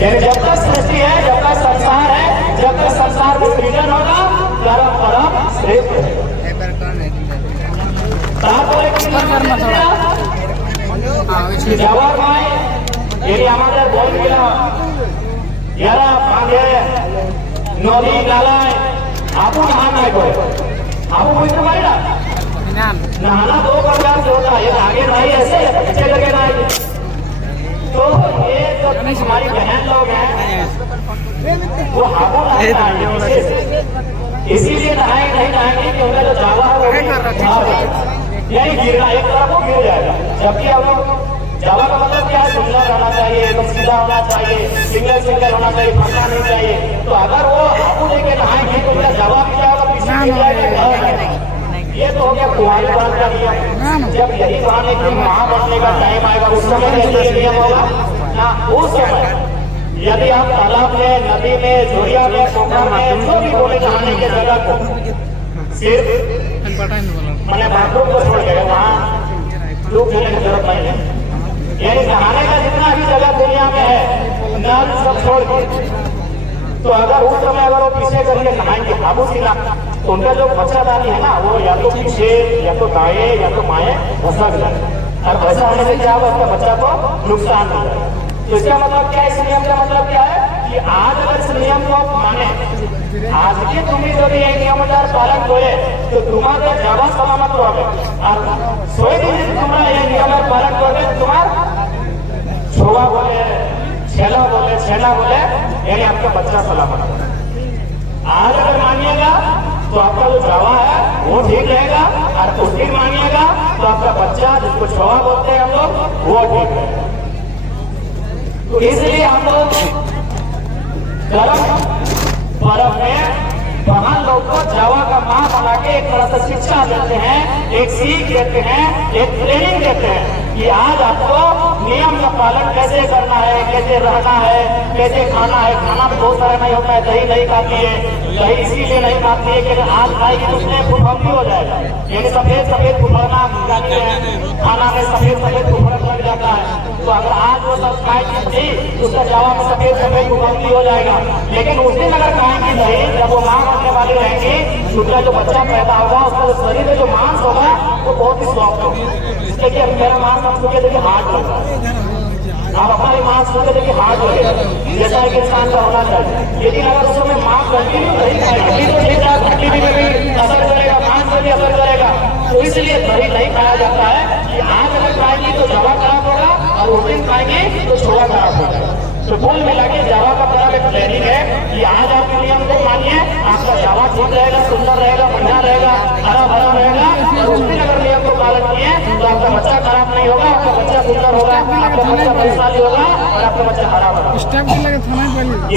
यानी जब तक सृष्टि है, जब तक संसार है, जब तक संसार में सृजन होगा, कर्म परम श्रेष्ठ है। जवाहरभाई यानी আমাদের বলগুলা যারা ভাঙে নদী নালায় আপু नहाना করে আপু বুঝতে পারে না नहाना दो प्रकार से होता है, आगे नहीं ऐसे पीछे लगे नहीं। तो ये जो हमारी बहन लोग हैं वो हाबू नहाएंगे, इसीलिए नहीं नहाएंगे कि उनका जो जावा है यही गिरना, एक तरफ वो गिर जाएगा। जबकि हम लोग जावा का मतलब क्या है, सुंदर रहना चाहिए, एकदम सीधा होना चाहिए, सिंगल होना चाहिए, फंसा नहीं चाहिए। तो अगर वो हाबू लेके नहाएंगे तो उनका जावा भी जाएगा, पीछे गिर जाएगा। ये तो हो गया कुआरे बात का नियम। जब यही बहाने की मां बनने का टाइम आएगा उस समय कैसे नियम होगा ना, उस समय यदि आप तालाब में, नदी में, झोरिया में, पोखर में, जो भी बोले नहाने की जगह को सिर्फ मैंने बाथरूम को छोड़ के वहाँ डूब जाने की जरूरत नहीं है। यानी नहाने का जितना भी जगह दुनिया में है नल सब छोड़ के, तो अगर उस समय अगर वो पीछे करके नहाएंगे हाबू सीना, तो उनका जो बच्चादानी है ना वो या तो पीछे या तो दाएं या तो बाएं घसक जाए, और वैसा होने से क्या होगा, उसका बच्चा को नुकसान हो जाए। तो इसका मतलब क्या है, इस नियम का मतलब क्या है कि आज अगर इस नियम को आप माने, आज के तुम्हें जब ये नियमानुसार पालन करे तो तुम्हारा जावा सलामत होगा, और 100 दिन तुम्हारा ये नियम पालन करोगे तो तुम्हारा छोवा बोले, छेला बोले यानी आपका बच्चा सलामत होगा। आज अगर मानिएगा तो आपका जो जावा है वो ठीक रहेगा, और उस दिन मानिएगा तो आपका बच्चा जिसको छोवा बोलते हैं हम लोग वो ठीक है। तो इसलिए हम लोग कर्म परम में महान लोग को जावा का मां बना के एक तरह से शिक्षा देते हैं, एक सीख देते हैं, एक ट्रेनिंग देते हैं कि आज आपको नियम का पालन कैसे करना है, कैसे रहना है, कैसे खाना है। खाना भी बहुत सारा नहीं होता है, दही नहीं खाती है, दही इसीलिए नहीं खाती है कि आज खाएगी तो उसमें फुफंदी हो जाएगा, यानी सफेद फुफरना खाना में सफेद फुफरन लग जाता है। तो अगर आज वो सब खाएगी थी उसका जावा में सफेद फुफंदी हो जाएगा। लेकिन उस दिन अगर खाएंगी दही, जब वो मां बनने वाली रहेंगी, दूसरा जो बच्चा पैदा होगा उसका जो शरीर में जो मांस होगा वो बहुत ही सॉफ्ट होगा। देखिए मेरा मांस हम सुखे देखिए हार्ड होगा, आप अपना मांस सुखे देखिए हार्ड लगेगा, जैसा एक इंसान का होना चाहिए। लेकिन अगर उस समय मांस कंटिन्यू नहीं खाएगी तो ठीक है, तकलीफ में भी असर करेगा, मांस में भी असर करेगा। तो इसलिए दही नहीं खाया जाता है कि आज अगर खाएंगी तो जावा खराब होगा, और उस दिन खाएंगे तो छोड़ा खराब होगा। तो कुल मिला के जावा का बड़ा एक प्लानिंग है कि आज आप नियम को मानिए, आपका जावा ठीक रहेगा, सुंदर रहेगा, बढ़िया रहेगा, हरा भरा रहेगा। और उस दिन अगर नियम को पालन किए तो आपका बच्चा खराब नहीं होगा, आपका बच्चा सुंदर होगा, आपका बच्चा बलशाली होगा, और आपका बच्चा हरा भरा।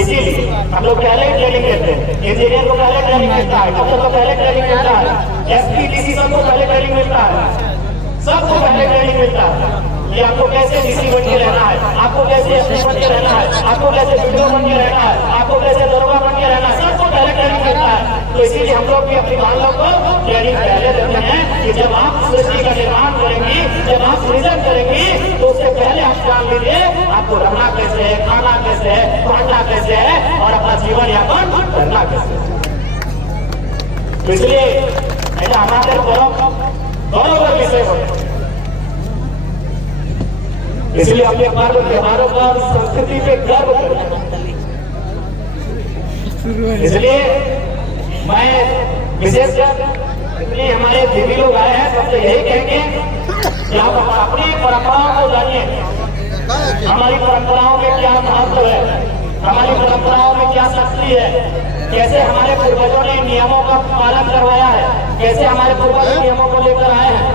इसीलिए हम लोग पहले ट्रेनिंग देते हैं, इंजीनियर को पहले ट्रेनिंग मिलता है, डॉक्टर को पहले ट्रेनिंग मिलता है, SPDC सबको पहले ट्रेनिंग मिलता है, सबको पहले ट्रेनिंग मिलता है कि आपको कैसे डीसी बन के रहना है, आपको कैसे एसपी बन के रहना है, आपको कैसे वीडियो बन के रहना है, आपको कैसे दरोगा बन के रहना है, सबको पहले ट्रेनिंग मिलता है। तो इसीलिए हम लोग भी अपनी बालों को ट्रेनिंग पहले देते हैं कि जब आप सृष्टि का निर्माण करेंगी, जब आप सृजन करेंगी, तो उससे पहले आप जान लीजिए आपको रहना कैसे है, खाना कैसे है, पढ़ना कैसे है, और अपना जीवन यापन करना कैसे है। इसलिए हमारे बराबर विषय होते, इसलिए अपने त्योहारों पर संस्कृति पे गर्व करें। इसलिए मैं विशेषकर इसलिए हमारे दीदी लोग आए हैं, सबसे यही कहेंगे कि आप अपनी परंपराओं को जानिए, हमारी परंपराओं में क्या महत्व है, हमारी परंपराओं में क्या शक्ति है, कैसे हमारे पूर्वजों ने नियमों का पालन करवाया है, कैसे हमारे पूर्वज नियमों को लेकर आए हैं।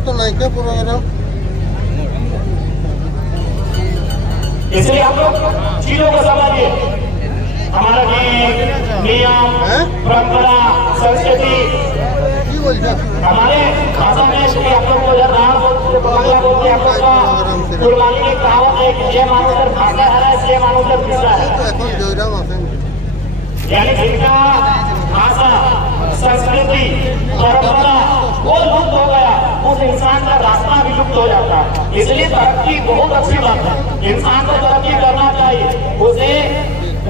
तो नहीं क्या प्रोग्राम, इसलिए हम लोग चीजों को समझिए, हमारा नियम, परंपरा, संस्कृति, हमारे भाषा में आप लोग को बांग्ला बोलते हैं, आप लोग का कुर्बानी की कहावत है कि ये मानो सर भाषा है, ये मानो सर दूसरा है। यानी जिनका भाषा, संस्कृति, परंपरा वो लुप्त हो गया, उस इंसान का रास्ता भी लुप्त हो जाता है। इसलिए तरक्की बहुत अच्छी बात है, इंसान को तरक्की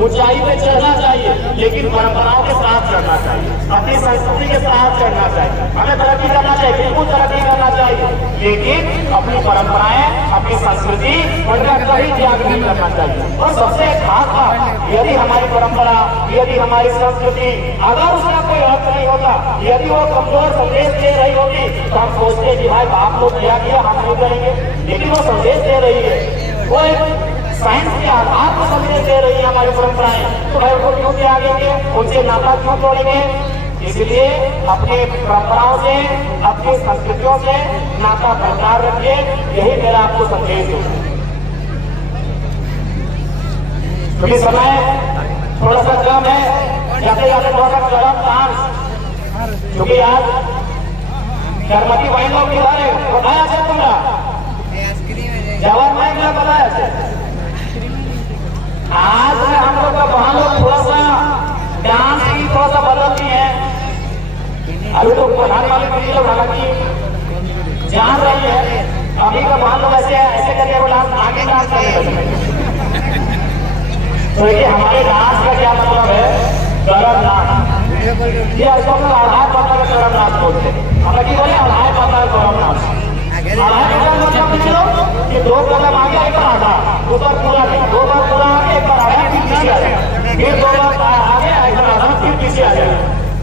ऊंचाई पे चढ़ना चाहिए, लेकिन परंपराओं के साथ चढ़ना चाहिए, अपनी संस्कृति के साथ चढ़ना चाहिए। हमें तरक्की करना चाहिए, बिल्कुल तरक्की करना चाहिए, लेकिन अपनी परंपराएं, अपनी संस्कृति उनका कभी त्याग नहीं करना चाहिए। और सबसे खास बात, यदि हमारी परंपरा, यदि हमारी संस्कृति अगर उसका कोई अर्थ नहीं होता, यदि वो कमजोर संदेश दे रही होती, तो हम सोचते कि भाई आप लोग क्या किया, हम नहीं करेंगे। लेकिन वो संदेश दे रही है, वो एक साइंस के आधार पर संदेश दे रही है हमारी परंपराएं, तो भाई उनको क्यों त्यागेंगे, उनसे नाता क्यों तोड़ेंगे। इसलिए अपने परंपराओं से, अपनी संस्कृतियों से नाता बरकरार रखिए, यही मेरा आपको संदेश है। क्योंकि समय थोड़ा सा कम है, जाते जाते थोड़ा सा गरम डांस, क्योंकि आज कर्मती भाई लोग किधर है, बताया से तुमरा जवान भाई क्या बताया से आज में हम लोग का वहां लोग थोड़ा सा डांस की थोड़ा सा बदलती है। अभी तो प्रधान वाले पीढ़ी लोग हालांकि जान रही है, अभी का वहां लोग ऐसे ऐसे करके वो डांस आगे डांस करने लगे। तो देखिए हमारे डांस का क्या मतलब है, गरम डांस, ये ऐसा हम लोग आधार पाता का गरम डांस बोलते हैं। हम की बोले आधार पाता का गरम डांस, कि दो कदम आगे एक बार आधा, दो बार पूरा नहीं, दो बार पूरा आगे एक बार आया, फिर पीछे आ जाए, फिर दो बार आगे एक बार आधा, फिर पीछे आ जाए।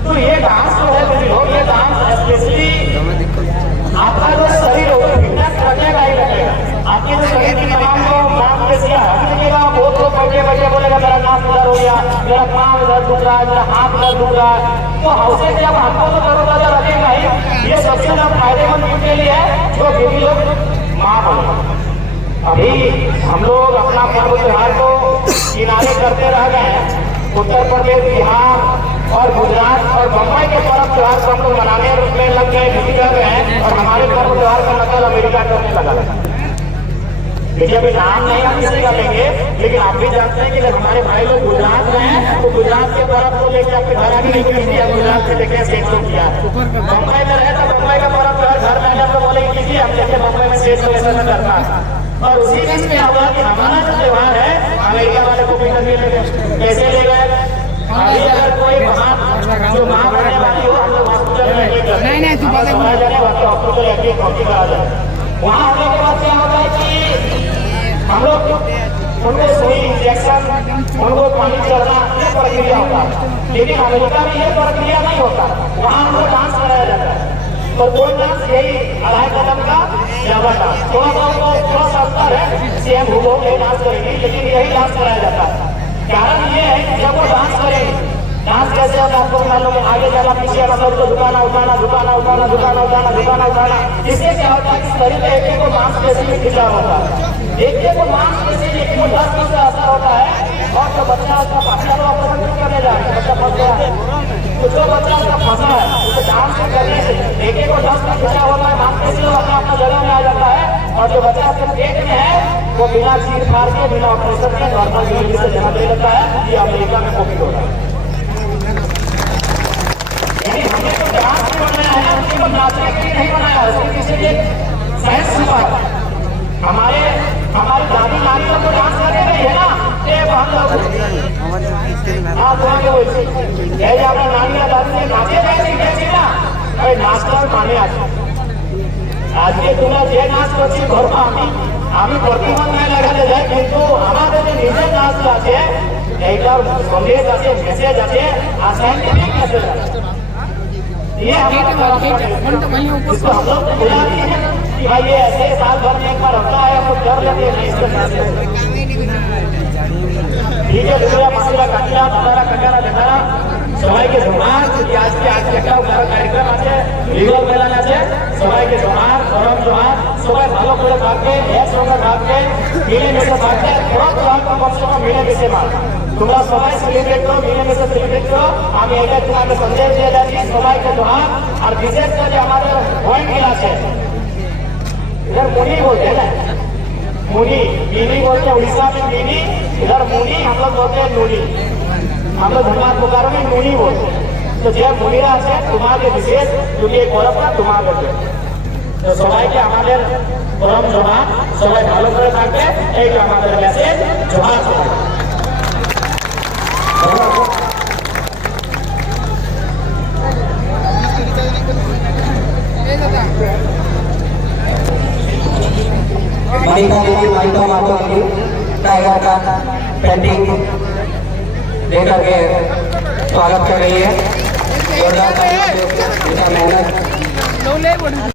तो ये डांस जो है मेरे लोग, ये डांस स्पेशली आपका जो शरीर होगा फिटनेस रखेगा ही रखेगा, आपके जो शरीर की तमाम जो मांसपेशियां रखेगा, बहुत लोग बैठे बैठे बोलेगा मेरा नाक इधर हो गया, मेरा पाँव इधर दुख रहा है, मेरा हाथ इधर दुख रहा है। तो हौसे जब हमको तो तरोताजा रखेगा ही, ये सबसे ज्यादा फायदेमंद किसके लिए है, जो बेबी लोग माँ बने। अभी हम लोग अपना पर्व त्योहार को किनारे करते रह गए। उत्तर प्रदेश, बिहार और गुजरात और बम्बई के पर्व त्योहार को हम लोग मनाने में लग गए, बिजी कर रहे हैं, और हमारे पर्व त्योहार का नकल अमेरिका करने लगा। देखिए अभी नाम नहीं हम किसी का लेंगे, लेकिन आप भी जानते हैं कि जब हमारे भाई लोग गुजरात में हैं, तो गुजरात के पर्व को लेकर अपने घर आगे निकल दिया, गुजरात से लेकर सेठ को किया। बम्बई में रहे तो बम्बई का पर्व त्योहार घर में आकर बोले कीजिए, हम देखिए बम्बई में सेठ को ऐसा करता है। और उसी दिन क्या हुआ कि हमारा जो त्योहार है अमेरिका वाले को भी करके ले गए। कैसे ले गए, अभी अगर कोई वहाँ जो माँ बनने वाली हो, हम लोग हॉस्पिटल में नहीं करते, हॉस्पिटल एडमिट करा जाए। वहाँ होने के बाद क्या होता है कि हम लोग उनको सुई इंजेक्शन, उनको पानी चढ़ना, ये प्रक्रिया होता है। लेकिन अमेरिका में ये प्रक्रिया नहीं होता, वहाँ हमको डांस कराया जाता है। तो कोई डांस यही अढ़ाई कदम का जावा डांस, थोड़ा सा अंतर है, सेम हुबहू यही डांस करेंगे, लेकिन यही डांस कराया जाता है। कारण ये है कि जब वो डांस करेंगे, डांस कैसे होता है आपको मालूम है, आगे जाना पीछे आना, सबको झुकाना उठाना, झुकाना उठाना, झुकाना उठाना, झुकाना उठाना। इससे क्या होता है कि शरीर में एक को मांसपेशी में खिंचाव होता है, एक को मांसपेशी में एक को दस्त से असर होता है। और जो बच्चा उसका बच्चा को ऑपरेशन नहीं करने जा रहा है, बच्चा फंस गया है, तो जो बच्चा उसका फंसा है उसे डांस करने से एक को दस्त में खिंचाव होता है, मांसपेशी अपना अपना जगह में आ जाता है। और जो बच्चा अपने पेट में है वो बिना चीर फाड़ के, बिना ऑपरेशन के नॉर्मल डिलीवरी से जन्म ले लेता है। ये अमेरिका में कॉपी होता है। हमने तो डांस नहीं बनाया है, हमने तो नाचने के लिए नहीं बनाया है, उसके पीछे ये साइंस छुपा है। हमारी दादी नानी लोग तो डांस करते रही है ना, ये बात आप बोलेंगे वैसे जैसे आपने नानी या दादी ने नाचे कैसे ना, अरे नाचता माने আজকে তোমরা যে নাচ করছি ঘরমা আমি প্রতিমান নাই লাগাতে যাই, কিন্তু আমাদের যে নিজের নাচটা আছে এইটার সন্দেশ আছে, মেসেজ আছে, আর সাইন্টিফিক মেসেज আছে। ये इसको हम लोग बुलाते हैं कि भाई ये ऐसे साल भर में एक बार होता है, हम लोग कर लेते हैं इसको। ठीक है, दूसरा मसला कचरा तुम्हारा कचरा देखारा सबाई के जोहार, आज के একটা कार्यक्रम আছে, লিগল মেলান আছে, সবাইকে জোহার, গরম জোহার, সবাই ভালো করে থাকবে, একসঙ্গে থাকবে, মিলেমিশে থাকবে, বড় জোহারটা কমসে মিলেমিশে মার। তোমরা সবাই সেলিব্রেট করো, মিলেমিশে সেলিব্রেট করো। আমি এটা তোমাকে সন্দেশ দিয়ে যাচ্ছি, সবাইকে জোহার। আর বিশেষ করে আমাদের পয়েন্ট গিলা আছে, इधर मुनी बोलते हैं ना, मुनी मिनी बोलते हैं, उड़ीसा में मिनी, इधर मुनी, हम लोग बोलते हैं नूनी। हम लोग धनबाद बोकारो में नूनी बोलते हैं। तो जब मुनिरा আছে তোমাকে বিশেষ তুমি এই পরবটা তোমাকে দেব। তো সবাইকে আমাদের গরম জোহার, সবাই ভালো করে থাকবে, এইটা আমাদের মেসেজ। জোহার। अम्बिका देवी माइटो माटो की टाइगर का पेंटिंग लेकर के स्वागत कर रही है। जोरदार तालियों से इनका मेहनत